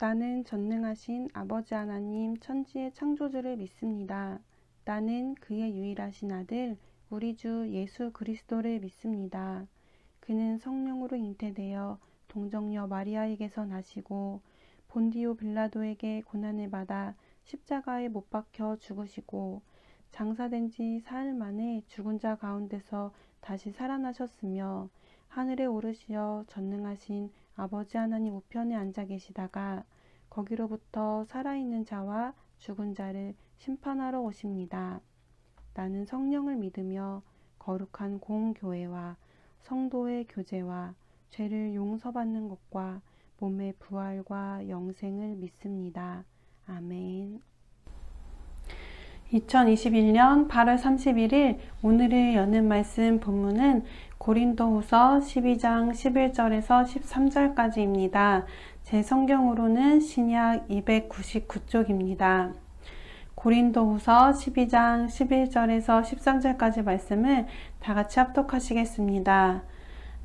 나는 전능하신 아버지 하나님 천지의 창조주를 믿습니다. 나는 그의 유일하신 아들 우리 주 예수 그리스도를 믿습니다. 그는 성령으로 잉태되어 동정녀 마리아에게서 나시고 본디오 빌라도에게 고난을 받아 십자가에 못 박혀 죽으시고 장사된 지 사흘 만에 죽은 자 가운데서 다시 살아나셨으며 하늘에 오르시어 전능하신 아버지 하나님 우편에 앉아 계시다가 거기로부터 살아있는 자와 죽은 자를 심판하러 오십니다. 나는 성령을 믿으며 거룩한 공교회와 성도의 교제와 죄를 용서받는 것과 몸의 부활과 영생을 믿습니다. 아멘. 2021년 8월 31일 오늘의 여는 말씀 본문은 고린도후서 12장 11절에서 13절까지입니다. 제 성경으로는 신약 299쪽입니다. 고린도후서 12장 11절에서 13절까지 말씀을 다 같이 합독하시겠습니다.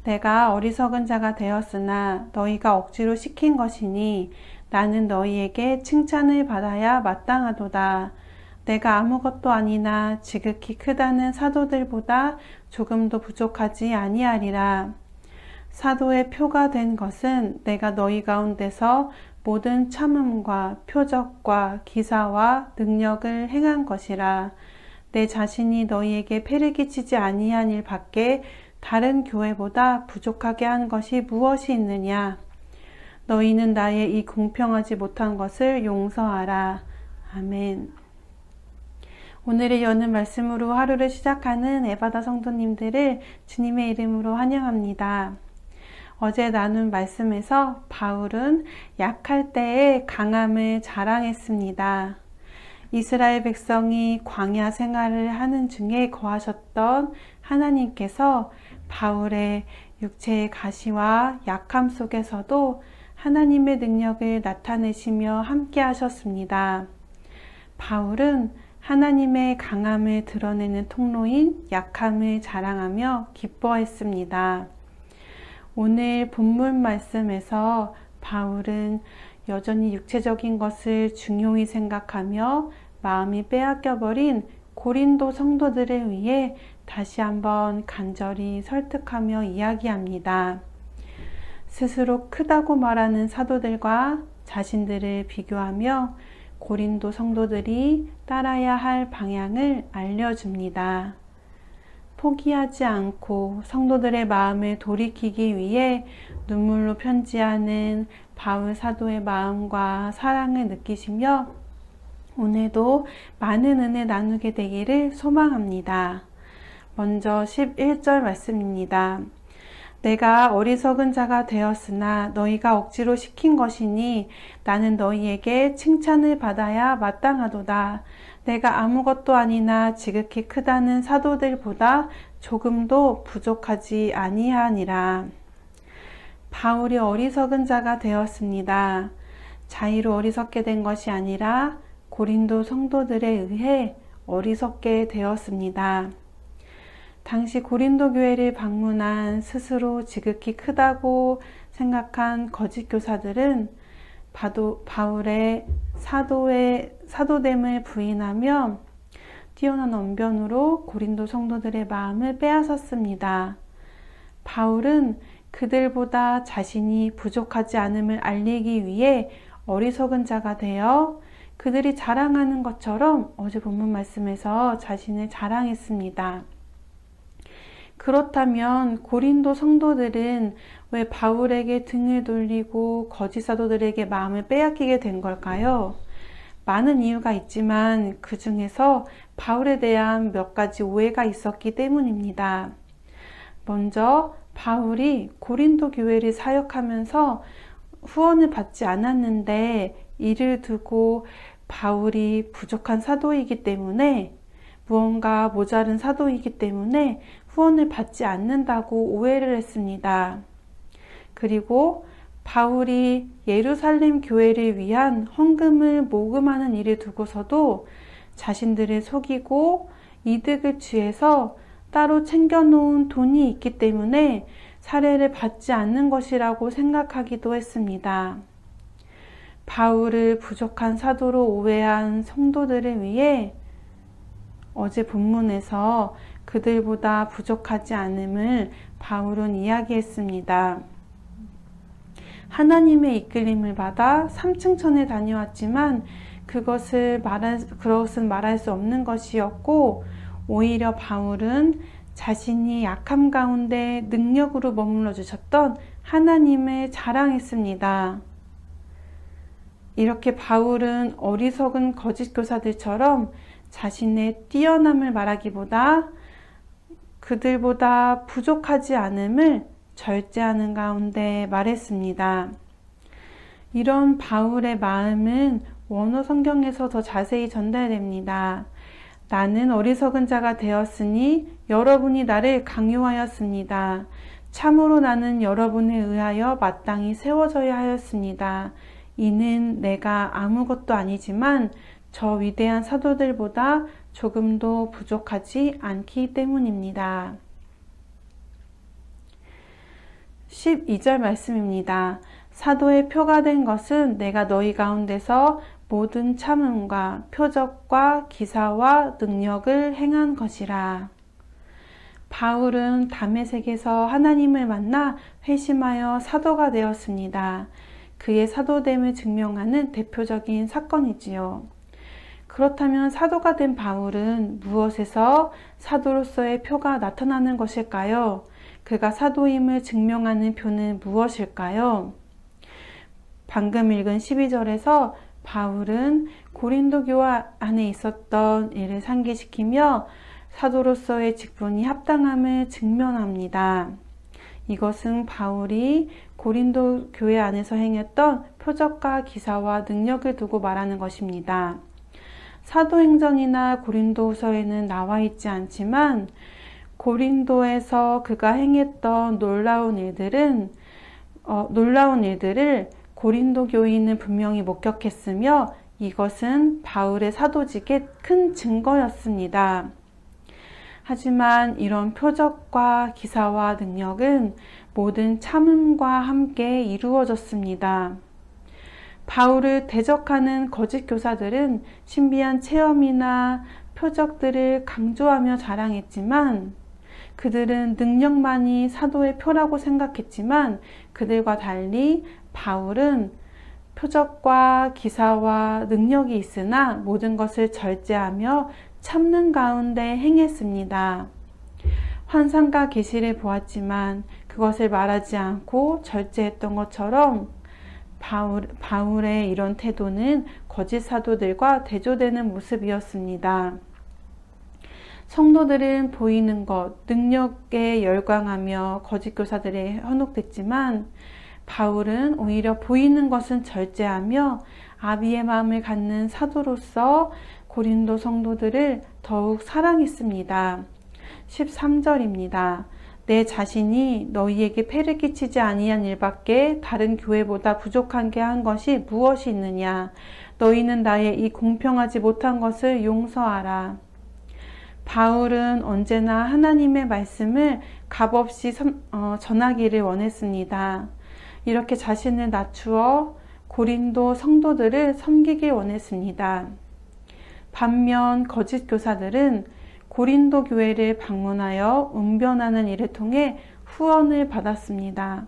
내가 어리석은 자가 되었으나 너희가 억지로 시킨 것이니 나는 너희에게 칭찬을 받아야 마땅하도다. 내가 아무것도 아니나 지극히 크다는 사도들보다 조금도 부족하지 아니하리라. 사도의 표가 된 것은 내가 너희 가운데서 모든 참음과 표적과 기사와 능력을 행한 것이라. 내 자신이 너희에게 폐를 끼치지 아니한 일 밖에 다른 교회보다 부족하게 한 것이 무엇이 있느냐. 너희는 나의 이 공평하지 못한 것을 용서하라. 아멘. 오늘의 여는 말씀으로 하루를 시작하는 에바다 성도님들을 주님의 이름으로 환영합니다. 어제 나눈 말씀에서 바울은 약할 때의 강함을 자랑했습니다. 이스라엘 백성이 광야 생활을 하는 중에 거하셨던 하나님께서 바울의 육체의 가시와 약함 속에서도 하나님의 능력을 나타내시며 함께 하셨습니다. 바울은 하나님의 강함을 드러내는 통로인 약함을 자랑하며 기뻐했습니다. 오늘 본문 말씀에서 바울은 여전히 육체적인 것을 중요히 생각하며 마음이 빼앗겨버린 고린도 성도들을 위해 다시 한번 간절히 설득하며 이야기합니다. 스스로 크다고 말하는 사도들과 자신들을 비교하며 고린도 성도들이 따라야 할 방향을 알려줍니다. 포기하지 않고 성도들의 마음을 돌이키기 위해 눈물로 편지하는 바울 사도의 마음과 사랑을 느끼시며 오늘도 많은 은혜 나누게 되기를 소망합니다. 먼저 11절 말씀입니다. 내가 어리석은 자가 되었으나 너희가 억지로 시킨 것이니 나는 너희에게 칭찬을 받아야 마땅하도다. 내가 아무것도 아니나 지극히 크다는 사도들보다 조금도 부족하지 아니하니라. 바울이 어리석은 자가 되었습니다. 자의로 어리석게 된 것이 아니라 고린도 성도들에 의해 어리석게 되었습니다. 당시 고린도 교회를 방문한 스스로 지극히 크다고 생각한 거짓 교사들은 바울의 사도됨을 부인하며 뛰어난 언변으로 고린도 성도들의 마음을 빼앗았습니다. 바울은 그들보다 자신이 부족하지 않음을 알리기 위해 어리석은 자가 되어 그들이 자랑하는 것처럼 어제 본문 말씀에서 자신을 자랑했습니다. 그렇다면 고린도 성도들은 왜 바울에게 등을 돌리고 거짓 사도들에게 마음을 빼앗기게 된 걸까요? 많은 이유가 있지만 그 중에서 바울에 대한 몇 가지 오해가 있었기 때문입니다. 먼저 바울이 고린도 교회를 사역하면서 후원을 받지 않았는데 이를 두고 바울이 부족한 사도이기 때문에 무언가 모자른 사도이기 때문에 후원을 받지 않는다고 오해를 했습니다. 그리고 바울이 예루살렘 교회를 위한 헌금을 모금하는 일을 두고서도 자신들을 속이고 이득을 취해서 따로 챙겨놓은 돈이 있기 때문에 사례를 받지 않는 것이라고 생각하기도 했습니다. 바울을 부족한 사도로 오해한 성도들을 위해 어제 본문에서 그들보다 부족하지 않음을 바울은 이야기했습니다. 하나님의 이끌림을 받아 3층천에 다녀왔지만 그것은 말할 수 없는 것이었고, 오히려 바울은 자신이 약함 가운데 능력으로 머물러 주셨던 하나님을 자랑했습니다. 이렇게 바울은 어리석은 거짓 교사들처럼 자신의 뛰어남을 말하기보다 그들보다 부족하지 않음을 절제하는 가운데 말했습니다. 이런 바울의 마음은 원어 성경에서 더 자세히 전달됩니다. 나는 어리석은 자가 되었으니 여러분이 나를 강요하였습니다. 참으로 나는 여러분에 의하여 마땅히 세워져야 하였습니다. 이는 내가 아무것도 아니지만 저 위대한 사도들보다 조금도 부족하지 않기 때문입니다. 12절 말씀입니다. 사도의 표가 된 것은 내가 너희 가운데서 모든 참음과 표적과 기사와 능력을 행한 것이라. 바울은 다메섹에서 하나님을 만나 회심하여 사도가 되었습니다. 그의 사도됨을 증명하는 대표적인 사건이지요. 그렇다면 사도가 된 바울은 무엇에서 사도로서의 표가 나타나는 것일까요? 그가 사도임을 증명하는 표는 무엇일까요? 방금 읽은 12절에서 바울은 고린도 교회 안에 있었던 일을 상기시키며 사도로서의 직분이 합당함을 증명합니다. 이것은 바울이 고린도 교회 안에서 행했던 표적과 기사와 능력을 두고 말하는 것입니다. 사도행전이나 고린도후서에는 나와 있지 않지만 고린도에서 그가 행했던 놀라운 일들을 고린도 교인은 분명히 목격했으며 이것은 바울의 사도직의 큰 증거였습니다. 하지만 이런 표적과 기사와 능력은 모든 참음과 함께 이루어졌습니다. 바울을 대적하는 거짓 교사들은 신비한 체험이나 표적들을 강조하며 자랑했지만 그들은 능력만이 사도의 표라고 생각했지만 그들과 달리 바울은 표적과 기사와 능력이 있으나 모든 것을 절제하며 참는 가운데 행했습니다. 환상과 계시를 보았지만 그것을 말하지 않고 절제했던 것처럼 바울의 이런 태도는 거짓 사도들과 대조되는 모습이었습니다. 성도들은 보이는 것, 능력에 열광하며 거짓 교사들에 현혹됐지만 바울은 오히려 보이는 것은 절제하며 아비의 마음을 갖는 사도로서 고린도 성도들을 더욱 사랑했습니다. 13절입니다. 내 자신이 너희에게 폐를 끼치지 아니한 일밖에 다른 교회보다 부족한 게 한 것이 무엇이 있느냐? 너희는 나의 이 공평하지 못한 것을 용서하라. 바울은 언제나 하나님의 말씀을 값없이 전하기를 원했습니다. 이렇게 자신을 낮추어 고린도 성도들을 섬기길 원했습니다. 반면 거짓 교사들은 고린도 교회를 방문하여 웅변하는 일을 통해 후원을 받았습니다.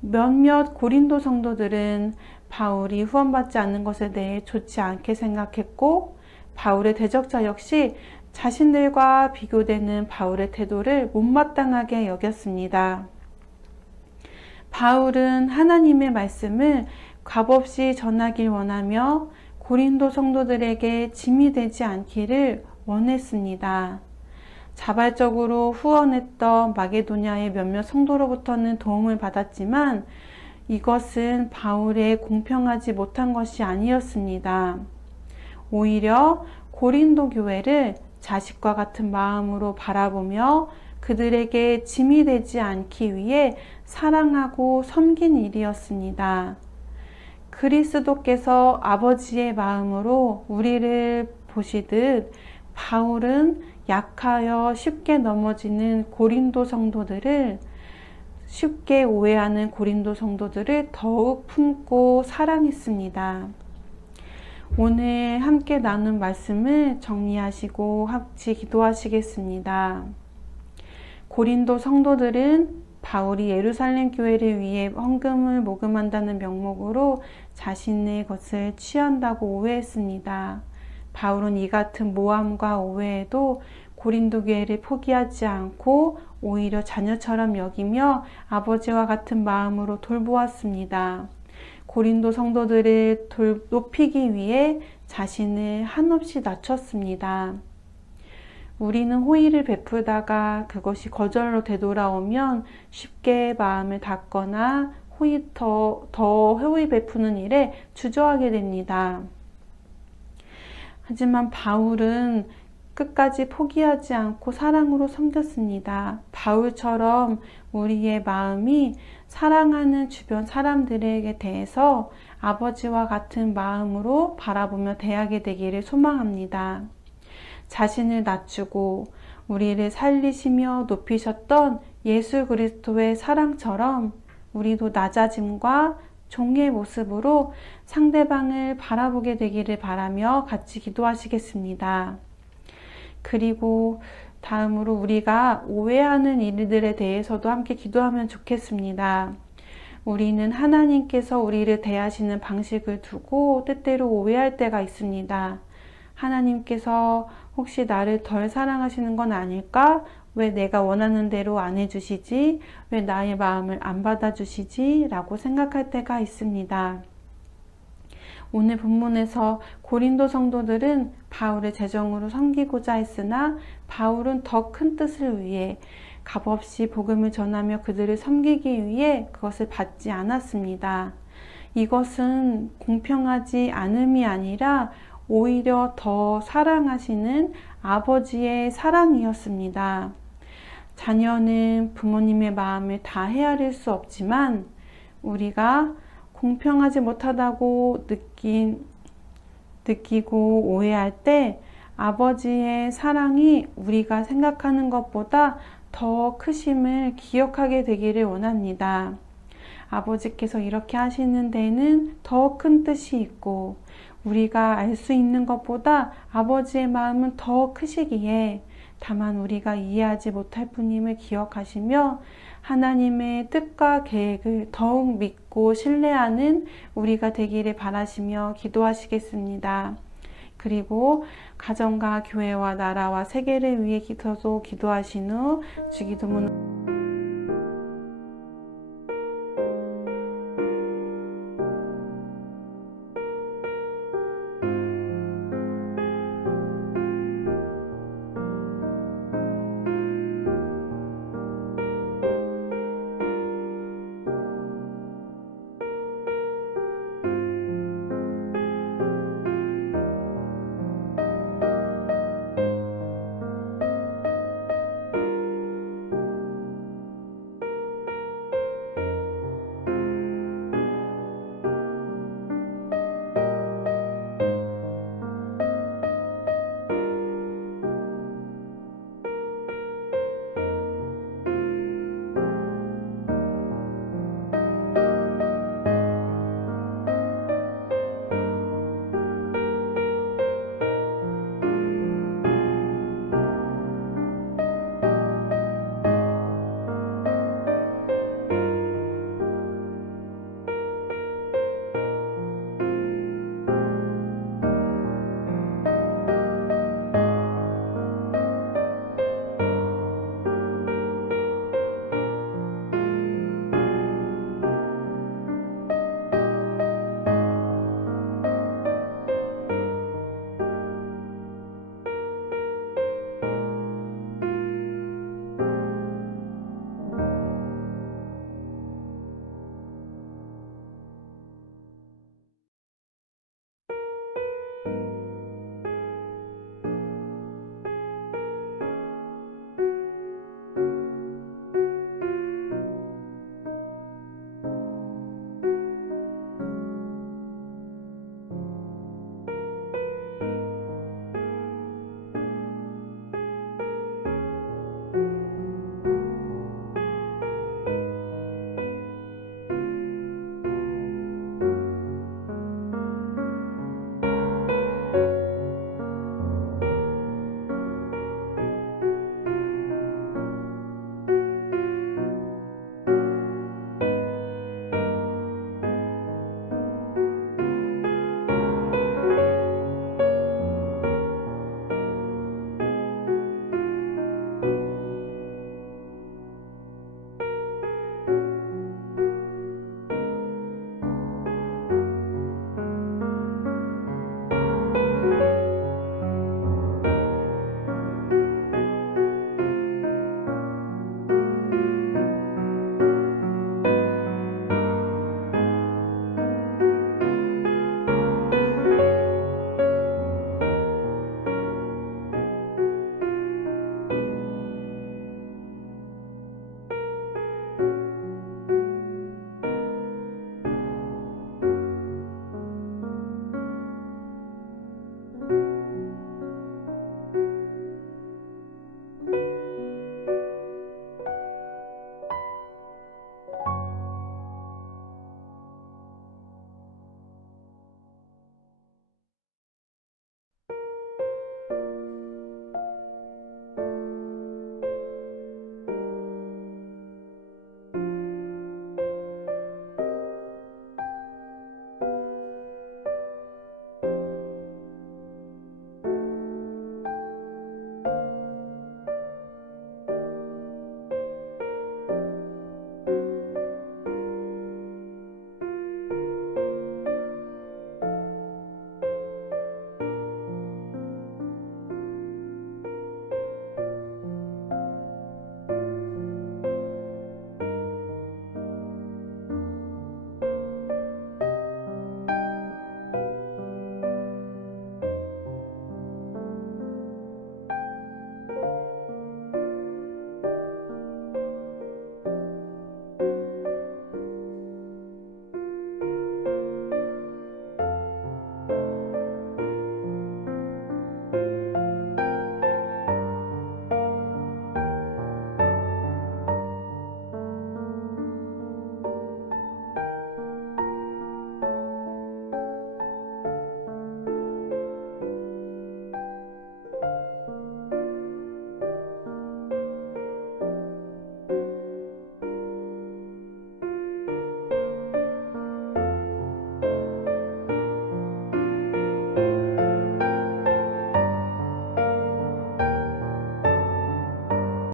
몇몇 고린도 성도들은 바울이 후원받지 않는 것에 대해 좋지 않게 생각했고 바울의 대적자 역시 자신들과 비교되는 바울의 태도를 못마땅하게 여겼습니다. 바울은 하나님의 말씀을 값없이 전하길 원하며 고린도 성도들에게 짐이 되지 않기를 원했습니다. 자발적으로 후원했던 마게도냐의 몇몇 성도로부터는 도움을 받았지만 이것은 바울의 공평하지 못한 것이 아니었습니다. 오히려 고린도 교회를 자식과 같은 마음으로 바라보며 그들에게 짐이 되지 않기 위해 사랑하고 섬긴 일이었습니다. 그리스도께서 아버지의 마음으로 우리를 보시듯 바울은 약하여 쉽게 넘어지는 고린도 성도들을 쉽게 오해하는 고린도 성도들을 더욱 품고 사랑했습니다. 오늘 함께 나눈 말씀을 정리하시고 같이 기도하시겠습니다. 고린도 성도들은 바울이 예루살렘 교회를 위해 헌금을 모금한다는 명목으로 자신의 것을 취한다고 오해했습니다. 바울은 이 같은 모함과 오해에도 고린도 교회를 포기하지 않고 오히려 자녀처럼 여기며 아버지와 같은 마음으로 돌보았습니다. 고린도 성도들을 높이기 위해 자신을 한없이 낮췄습니다. 우리는 호의를 베풀다가 그것이 거절로 되돌아오면 쉽게 마음을 닫거나 더 호의 베푸는 일에 주저하게 됩니다. 하지만 바울은 끝까지 포기하지 않고 사랑으로 섬겼습니다. 바울처럼 우리의 마음이 사랑하는 주변 사람들에게 대해서 아버지와 같은 마음으로 바라보며 대하게 되기를 소망합니다. 자신을 낮추고 우리를 살리시며 높이셨던 예수 그리스도의 사랑처럼 우리도 낮아짐과 종의 모습으로 상대방을 바라보게 되기를 바라며 같이 기도하시겠습니다. 그리고 다음으로 우리가 오해하는 일들에 대해서도 함께 기도하면 좋겠습니다. 우리는 하나님께서 우리를 대하시는 방식을 두고 때때로 오해할 때가 있습니다. 하나님께서 혹시 나를 덜 사랑하시는 건 아닐까? 왜 내가 원하는 대로 안 해주시지? 왜 나의 마음을 안 받아주시지? 라고 생각할 때가 있습니다. 오늘 본문에서 고린도 성도들은 바울을 재정으로 섬기고자 했으나 바울은 더 큰 뜻을 위해 값없이 복음을 전하며 그들을 섬기기 위해 그것을 받지 않았습니다. 이것은 공평하지 않음이 아니라 오히려 더 사랑하시는 아버지의 사랑이었습니다. 자녀는 부모님의 마음을 다 헤아릴 수 없지만 우리가 공평하지 못하다고 느끼고 오해할 때 아버지의 사랑이 우리가 생각하는 것보다 더 크심을 기억하게 되기를 원합니다. 아버지께서 이렇게 하시는 데는 더 큰 뜻이 있고 우리가 알 수 있는 것보다 아버지의 마음은 더 크시기에 다만 우리가 이해하지 못할 뿐임을 기억하시며 하나님의 뜻과 계획을 더욱 믿고 신뢰하는 우리가 되기를 바라시며 기도하시겠습니다. 그리고 가정과 교회와 나라와 세계를 위해 기도하신 후 주기도문